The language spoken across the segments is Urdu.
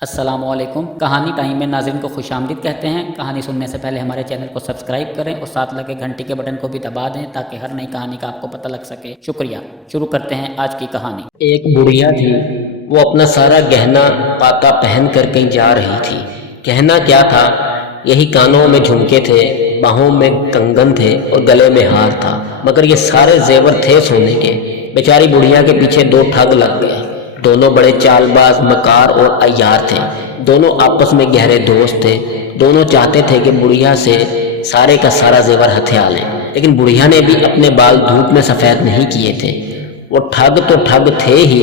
السلام علیکم۔ کہانی ٹائم میں ناظرین کو خوش آمدید کہتے ہیں۔ کہانی سننے سے پہلے ہمارے چینل کو سبسکرائب کریں اور ساتھ لگے گھنٹی کے بٹن کو بھی دبا دیں تاکہ ہر نئی کہانی کا آپ کو پتہ لگ سکے۔ شکریہ۔ شروع کرتے ہیں آج کی کہانی۔ ایک بڑھیا تھی، وہ اپنا سارا گہنا پاتا پہن کر کہیں جا رہی تھی۔ گہنا کیا تھا؟ یہی کانوں میں جھمکے تھے، باہوں میں کنگن تھے اور گلے میں ہار تھا، مگر یہ سارے زیور تھے سونے کے۔ بیچاری بڑھیا کے پیچھے دو ٹھگ لگ گئے۔ دونوں بڑے چال باز، مکار اور عیار تھے۔ دونوں آپس میں گہرے دوست تھے۔ دونوں چاہتے تھے کہ بڑھیا سے سارے کا سارا زیور ہتھیا لیں، لیکن بڑھیا نے بھی اپنے بال دھوپ میں سفید نہیں کیے تھے۔ وہ ٹھگ تو ٹھگ تھے ہی۔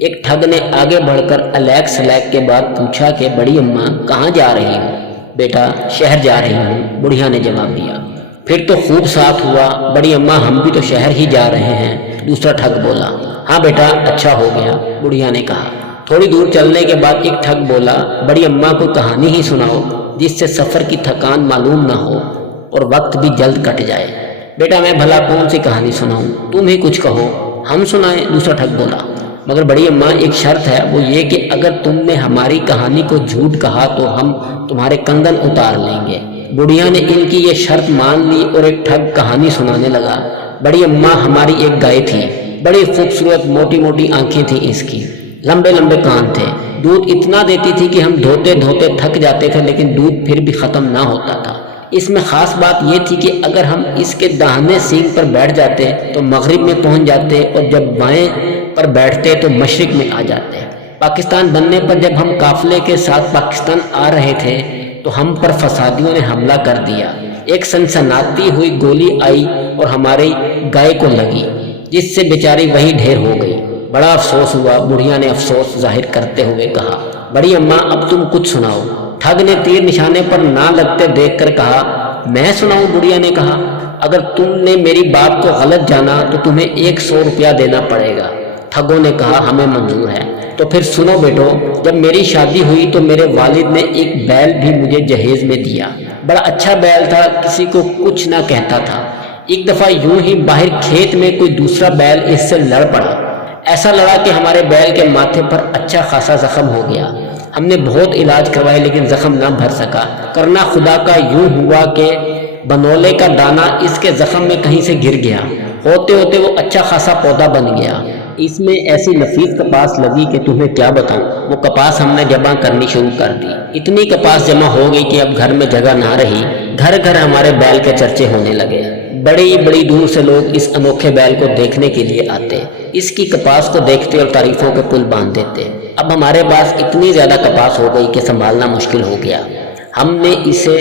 ایک ٹھگ نے آگے بڑھ کر الیک سلیک کے بعد پوچھا کہ بڑی اماں کہاں جا رہی ہوں؟ بیٹا شہر جا رہی ہوں، بڑھیا نے جواب دیا۔ پھر تو خوب ساتھ ہوا، بڑی اماں ہم بھی تو شہر ہی جا رہے ہیں، دوسرا ٹھگ بولا۔ ہاں بیٹا اچھا ہو گیا، بڑھیا نے کہا۔ تھوڑی دور چلنے کے بعد ایک ٹھگ بولا، بڑی اماں کو کہانی ہی سناؤ جس سے سفر کی تھکان معلوم نہ ہو اور وقت بھی جلد کٹ جائے۔ بیٹا میں بھلا کون سی کہانی سناؤں، تم ہی کچھ کہو۔ ہم سنائیں، دوسرا ٹھگ بولا۔ مگر بڑی اماں ایک شرط ہے، وہ یہ کہ اگر تم نے ہماری کہانی کو جھوٹ کہا تو ہم تمہارے کنگن اتار لیں گے۔ بڑھیا نے ان کی یہ شرط مان لی اور ایک ٹھگ کہانی سنانے لگا۔ بڑی اماں ہماری ایک گائے تھی، بڑی خوبصورت موٹی موٹی آنکھیں تھیں اس کی، لمبے لمبے کان تھے، دودھ اتنا دیتی تھی کہ ہم دھوتے دھوتے تھک جاتے تھے لیکن دودھ پھر بھی ختم نہ ہوتا تھا۔ اس میں خاص بات یہ تھی کہ اگر ہم اس کے داہنے سینگ پر بیٹھ جاتے تو مغرب میں پہنچ جاتے اور جب بائیں پر بیٹھتے تو مشرق میں آ جاتے۔ پاکستان بننے پر جب ہم قافلے کے ساتھ پاکستان آ رہے تھے تو ہم پر فسادیوں نے حملہ کر دیا۔ ایک سنسناتی ہوئی گولی آئی اور ہماری گائے کو لگی، جس سے بیچاری وہی ڈھیر ہو گئی۔ بڑا افسوس ہوا، بڑھیا نے افسوس ظاہر کرتے ہوئے کہا۔ بڑی اماں اب تم کچھ سناؤ۔ ٹھگ نے تیر نشانے پر نہ لگتے دیکھ کر کہا، میں سناؤں؟ بڑھیا نے کہا، اگر تم نے میری بات کو غلط جانا تو تمہیں 100 روپیہ دینا پڑے گا۔ ٹھگوں نے کہا ہمیں منظور ہے۔ تو پھر سنو بیٹو، جب میری شادی ہوئی تو میرے والد نے ایک بیل بھی مجھے جہیز میں دیا۔ بڑا اچھا بیل تھا، کسی کو کچھ نہ کہتا تھا۔ ایک دفعہ یوں ہی باہر کھیت میں کوئی دوسرا بیل اس سے لڑ پڑا، ایسا لڑا کہ ہمارے بیل کے ماتھے پر اچھا خاصا زخم ہو گیا۔ ہم نے بہت علاج کروائے لیکن زخم نہ بھر سکا۔ کرنا خدا کا یوں ہوا کہ بنولے کا دانہ اس کے زخم میں کہیں سے گر گیا، ہوتے ہوتے وہ اچھا خاصا پودا بن گیا۔ اس میں ایسی نفیس کپاس لگی کہ تمہیں کیا بتاؤں۔ وہ کپاس ہم نے جمع کرنی شروع کر دی۔ اتنی کپاس جمع ہو گئی کہ اب گھر میں جگہ نہ رہی، گھر گھر ہمارے بیل کے چرچے ہونے لگے۔ بڑی بڑی دور سے لوگ اس انوکھے بیل کو دیکھنے کے لیے آتے، اس کی کپاس کو دیکھتے اور تعریفوں کے پل باندھ دیتے۔ اب ہمارے پاس اتنی زیادہ کپاس ہو گئی کہ سنبھالنا مشکل ہو گیا۔ ہم نے اسے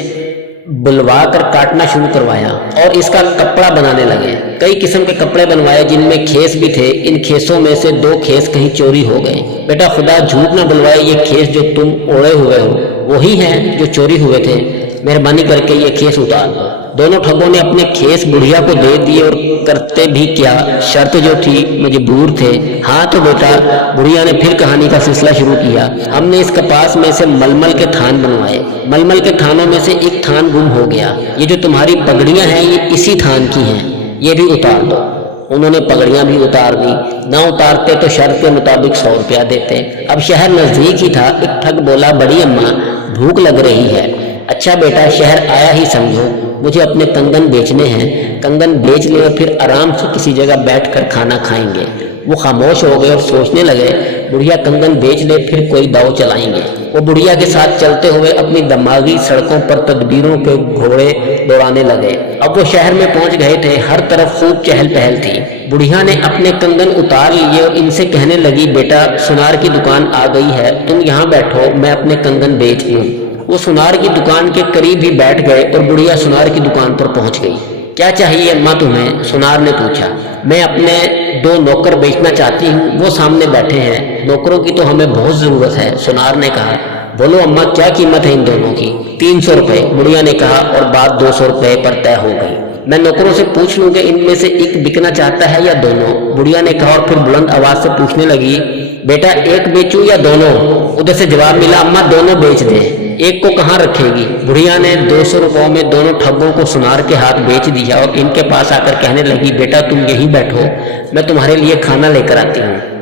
بلوا کر کاٹنا شروع کروایا اور اس کا کپڑا بنانے لگے۔ کئی قسم کے کپڑے بنوائے جن میں کھیس بھی تھے۔ ان کھیسوں میں سے 2 کھیس کہیں چوری ہو گئے۔ بیٹا خدا جھوٹ نہ بلوائے، یہ کھیس جو تم اوڑے ہوئے ہو وہی ہیں جو چوری ہوئے تھے، مہربانی کر کے یہ کھیس اتار دو۔ دونوں ٹھگوں نے اپنے کھیس بڑھیا کو دے دیے اور کرتے بھی کیا، شرط جو تھی مجبور تھے۔ ہاں تو بیٹا، بڑھیا نے پھر کہانی کا سلسلہ شروع کیا۔ ہم نے اس کپاس میں سے ململ کے تھان بنوائے۔ ململ کے تھانوں میں سے ایک تھان گم ہو گیا۔ یہ جو تمہاری پگڑیاں ہیں یہ اسی تھان کی ہیں، یہ بھی اتار دو۔ انہوں نے پگڑیاں بھی اتار دی۔ نہ اتارتے تو شرط کے مطابق 100 روپیہ دیتے۔ اب شہر نزدیک ہی تھا۔ ایک ٹھگ بولا، بڑی اماں بھوک لگ رہی ہے۔ اچھا بیٹا شہر آیا ہی سمجھو، مجھے اپنے کنگن بیچنے ہیں۔ کنگن بیچ لے اور پھر آرام سے کسی جگہ بیٹھ کر کھانا کھائیں گے۔ وہ خاموش ہو گئے اور سوچنے لگے، بڑھیا کنگن بیچ لے پھر کوئی داؤ چلائیں گے۔ وہ بڑھیا کے ساتھ چلتے ہوئے اپنی دماغی سڑکوں پر تدبیروں کے گھوڑے دوڑانے لگے۔ اب وہ شہر میں پہنچ گئے تھے، ہر طرف خوب چہل پہل تھی۔ بڑھیا نے اپنے کنگن اتار لیے اور ان سے کہنے لگی، بیٹا سنار کی دکان آ گئی ہے، تم یہاں بیٹھو، میں اپنے کنگن بیچ لوں۔ وہ سنار کی دکان کے قریب ہی بیٹھ گئے اور بڑھیا سنار کی دکان پر پہنچ گئی۔ کیا چاہیے اماں تمہیں؟ سنار نے پوچھا۔ میں اپنے 2 نوکر بیچنا چاہتی ہوں، وہ سامنے بیٹھے ہیں۔ نوکروں کی تو ہمیں بہت ضرورت ہے، سنار نے کہا۔ بولو اماں کیا قیمت ہے ان دونوں کی؟ 300 روپے، بڑھیا نے کہا اور بات 200 روپے پر طے ہو گئی۔ میں نوکروں سے پوچھ لوں کہ ان میں سے ایک بکنا چاہتا ہے یا دونوں؟ بڑھیا نے کہا اور پھر بلند آواز سے پوچھنے لگی، بیٹا ایک بیچوں یا دونوں؟ ادھر سے جواب ملا، اماں دونوں بیچ دیں، ایک کو کہاں رکھے گی؟ بڑھیا نے 200 روپوں میں دونوں ٹھگوں کو سنار کے ہاتھ بیچ دیا اور ان کے پاس آ کر کہنے لگی، بیٹا تم یہیں بیٹھو، میں تمہارے لیے کھانا لے کر آتی ہوں۔